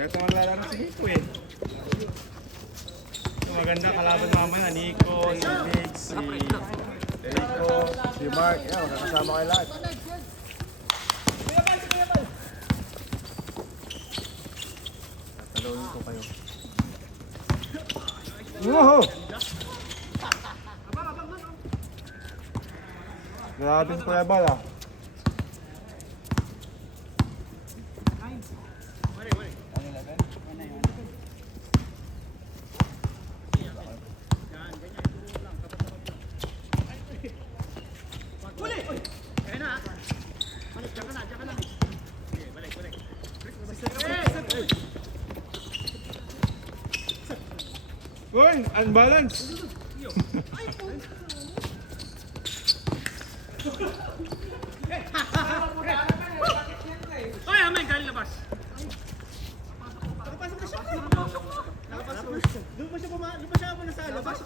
Kaya ito maglalaro si Nico eh. Ito maganda kalaban mamaya. Nico, si Vic, si Rico, Si Mark, yan, makakasama kayo lahat. tatalawin ko kayo. Wow! Grabe si Kuya Bal ah. Uy! Unbalance! Ay, amay, galing labas. Doon pa siya nasa labas.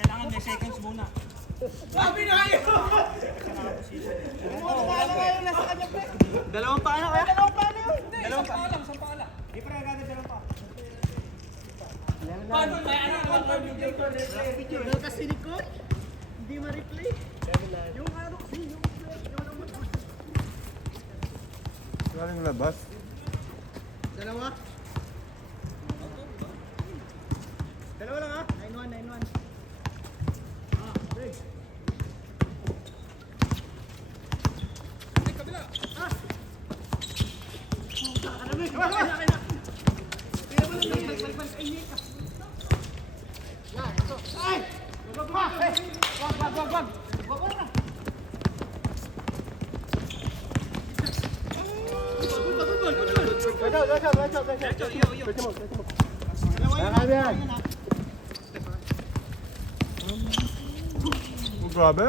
Kailangan may seconds muna. Sabi na kayo! Dalawang paano kaya? Dalawang paano yun? Dalawang paano lang, isang paano lang. Di pa rin agad dalawang paano. Paano? Kaya ano yung picture? Kasi ni Coach, hindi ma-replay. Yung ano kasi, yung Galing labas. dalawa? Dalawa lang ha? 9-1. Oh, grabe.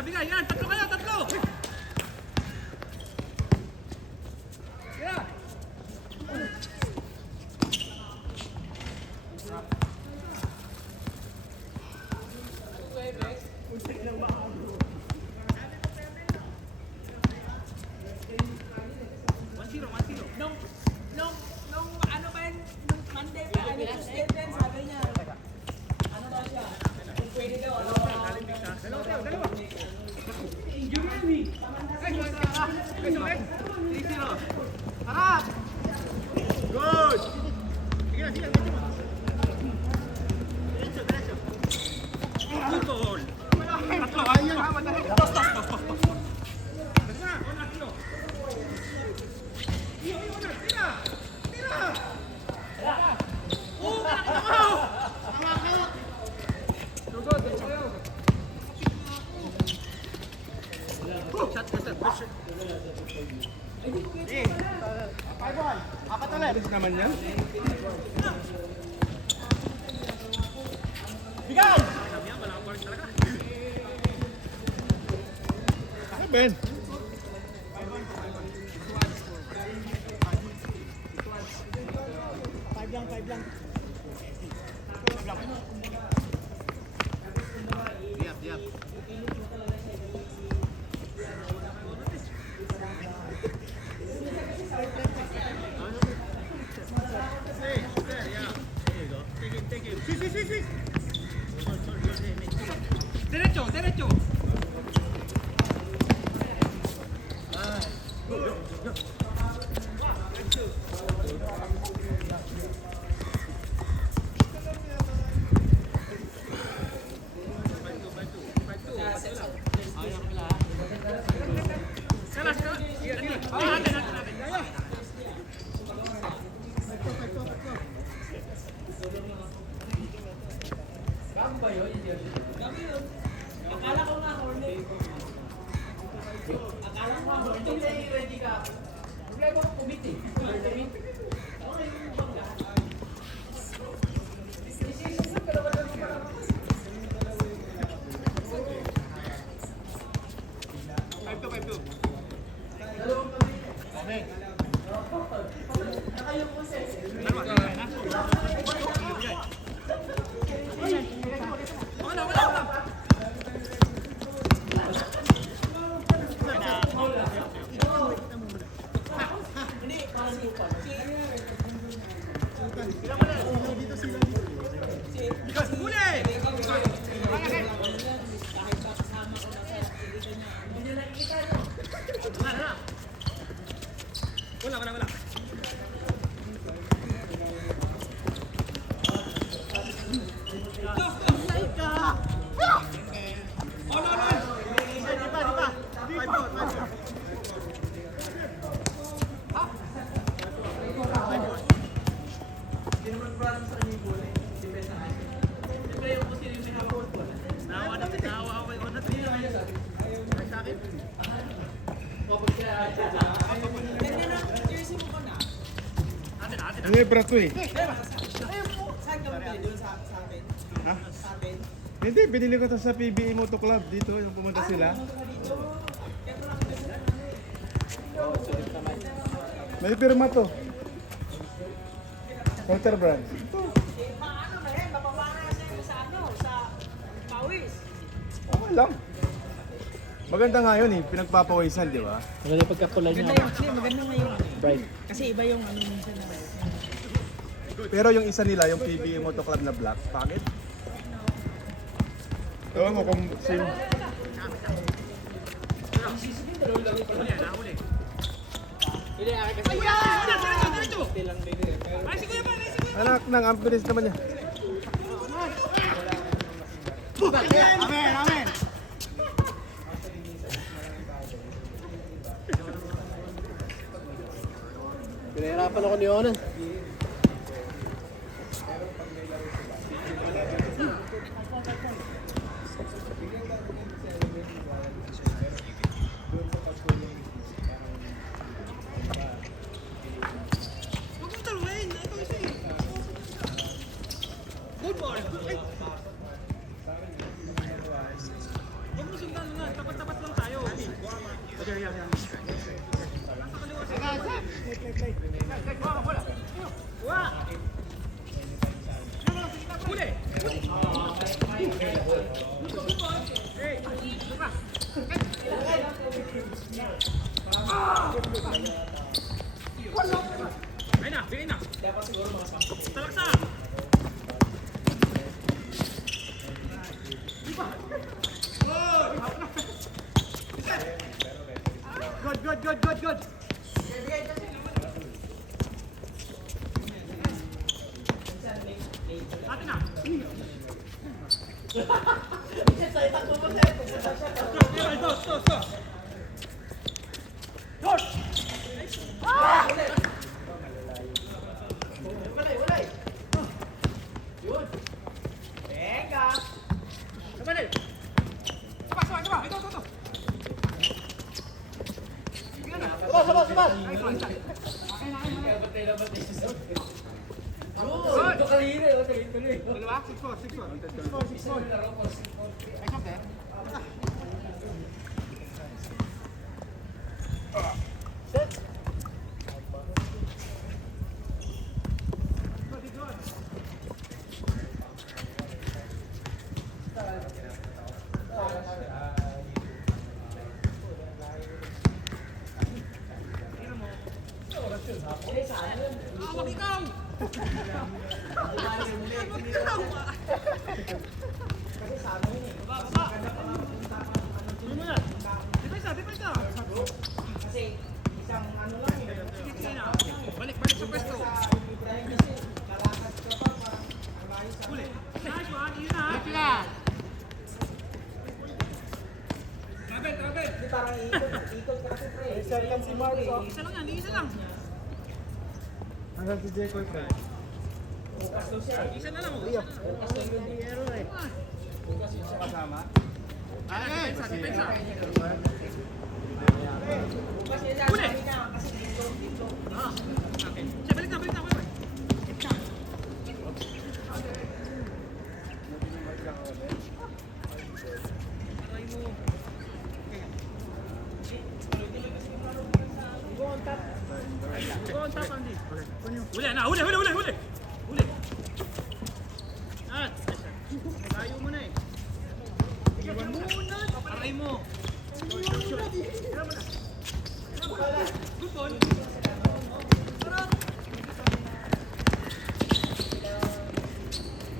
Bigay, yan! Tatlo kayo, tatlo! Nung ano ba yun, nung Monday pa, ano Tuesday din, sabi niya, ano daw siya, kung pwede daw, ano, Good! Sige na, Good ball! Tatlo, ayun! Tos! Basta na, una, tilo! Una, tira! Alis naman yan. Ay, Ben. Five lang. Diap. Sí. Derecho. Ano yung brato eh? Saan ka bumili? Doon sa atin? Ha? Sa atin? Hindi, binili ko to sa PBA Moto Club dito, yung pumunta sila. May pirma to. Walter Brand. Paano na yan? Mapapana siya sa ano? Sa pawis. Okay lang. Maganda nga yun eh, pinagpapawisan, di ba? Maganda yung pagkakulay niya. Maganda ngayon. Bright. Kasi iba yung ano minsan na. Pero yung isa nila, yung PBA Moto Club na black, bakit? Ewan ko kung sino. Anak ng ambilis naman niya. Amen, amen. Pinahirapan ako ni Onan. Good. Kasi isang ano lang eh. Balik sa pwesto. Lalakad ka pa. Alayos sa Huli. Nice one, yun na. Travel. Hindi parang ikot ka kasi pre. Isa lang si Marco. Isa lang yan, isa lang. Hanggang si Jekoy pa. Isa na lang. Kasama? Depensa. Bukas nila Huli. sabi niya kasi dito. Okay. Siya, balik na. Aray mo. Go on top, Andy. Huli. At, tayo mo na eh. Iwan muna. Aray mo. Good ball.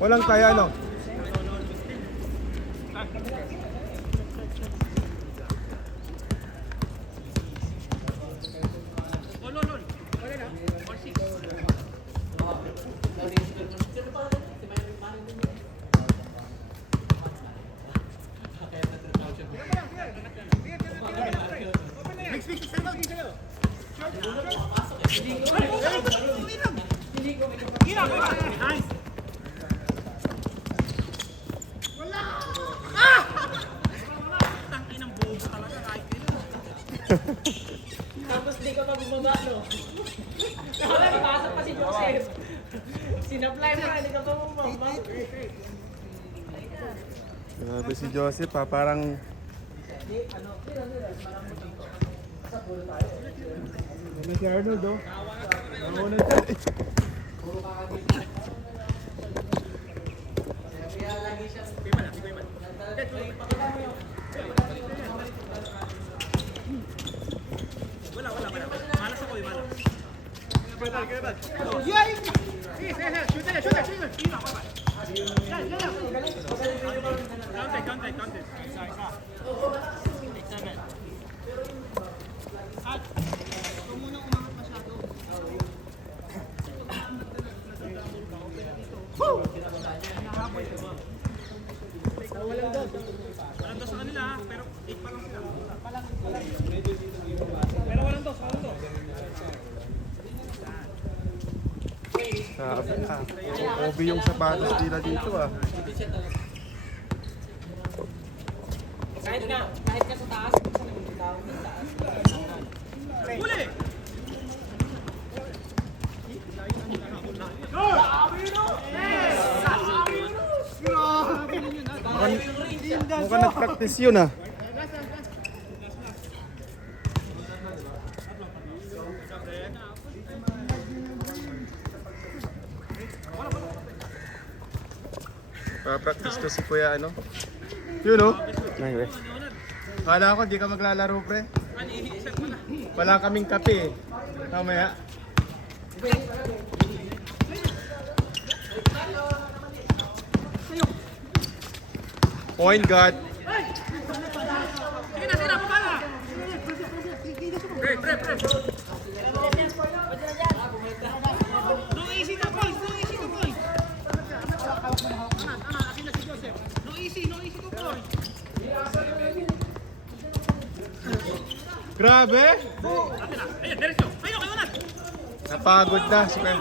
Walang kaya, ano? Tapos di ka pa bumaba, no? Nakapasok pa si Joseph. Sinapply mo, hindi ka pa bumaba. Grabe si Joseph, ha? Parang... Ano si Arnold, oh? Nauna siya. Sabi na. OB yung sapatos nila dito, ah. Kahit ka sa taas. Huli! Mukhang nag-practice yun, ah. Pa-practice to si Kuya, ano? Yun, oh. Kala ko, di ka maglalaro, pre. Wala kaming kape, eh. Mamaya. Point guard. Grabe! Napagod na si Kuya.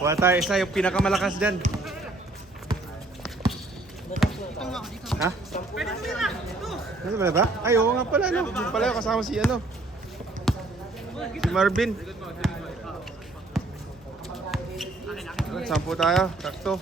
Kuha tayo isa yung pinakamalakas dyan. Ha? Ano ba ba? Ay, oo nga pala, no? Yung pala kasama si ano? Si Marvin. Sampu tayo, takto.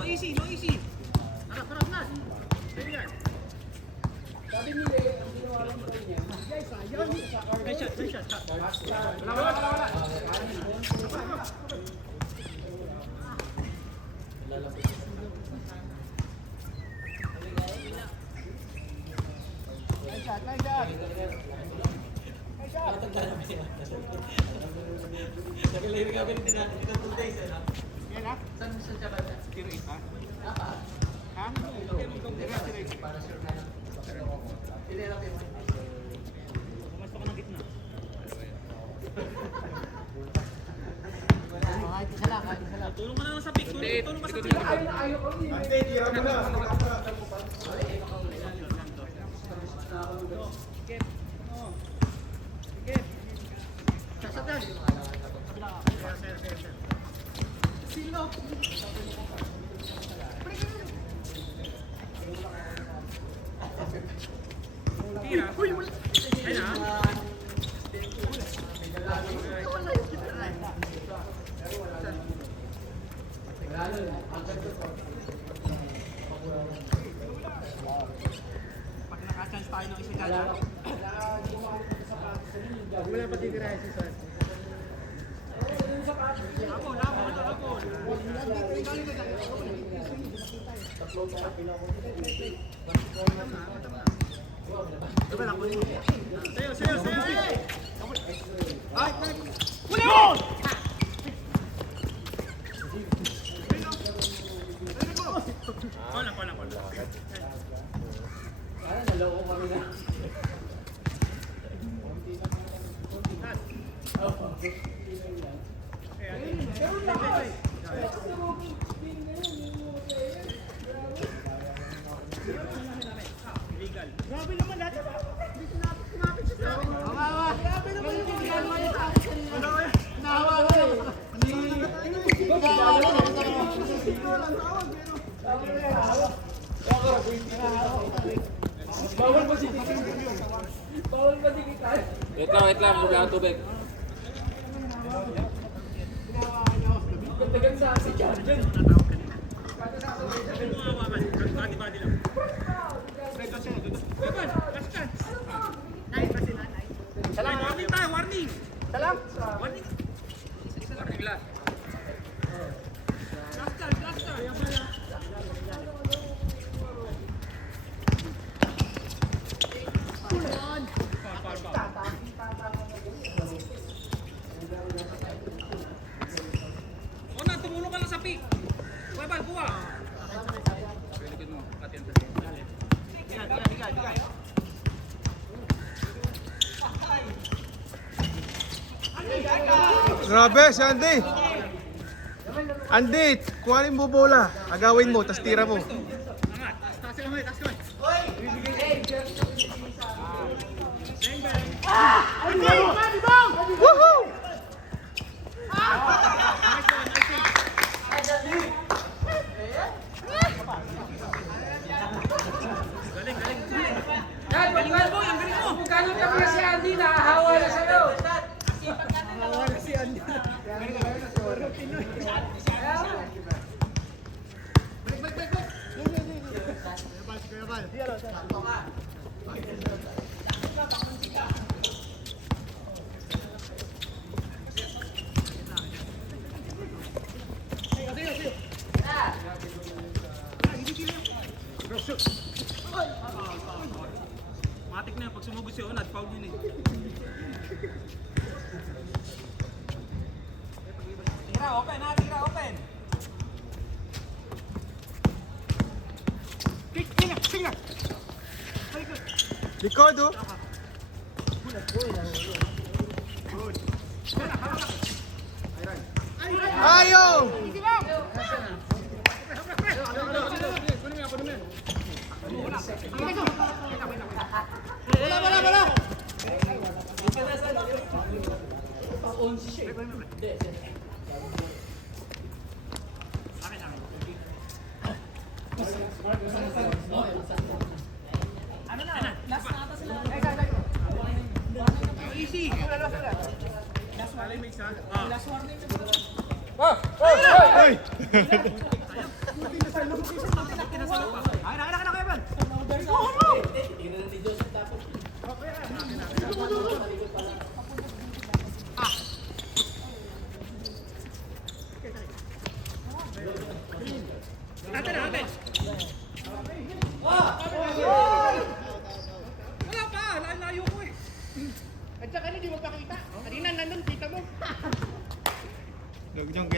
No easy. Harap na. Steady guard. Tulong ka na lang sa pick. Tulong ka sa pick. Ante, tira mo na. Tira. Ayun na. Pag naka-chance tayo ng isa dyan. Wala pa titirahin si San. Sayo. Grabe naman lahat. Dito na kumapit siya sa akin. Grabe naman yung ginagawa niya sa akin. Nahawa ko. Wait lang, mula ang tubig. Warning tayo, warning. Salam. Warning. Warning lang. Last time. O na, tumulong ka lang sa pick. Kuya Bal, kuha. Piligid mo. Atin. Grabe, si Andy. Andy, kuhanin mo bola. Agawin mo, tas tira mo. Angat. Taas kamay. Woohoo! Yan, galingan mo. Kung gano'n ka pa si Andy, nakahawa na sa'yo. Matik na yun. Pag sumugod siya, Onad, foul yun eh. Tira, open ha. Tira, open. Tingnan. Likod, oh. Ayaw! Wala! Easy. Ay! Ay, nakita ka na, Kuya Bal.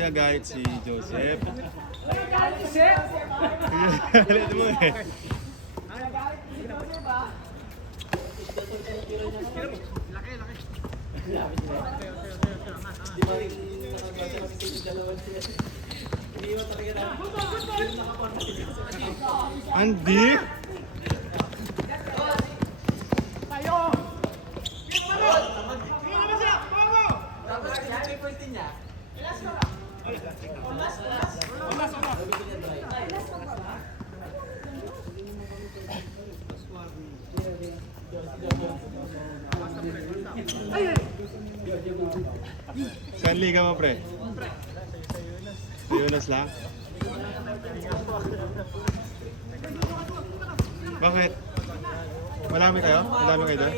ginagalit si Joseph. Nagagalit si Sir. Galit mo eh. Andy? Saan liga mo, pre? Sa Yunus lang? Bakit? Marami kayo? Madami kayo doon?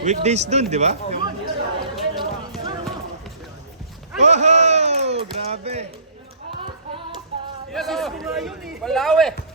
Weekdays doon, di ba? Oh! Grabe! Wala eh.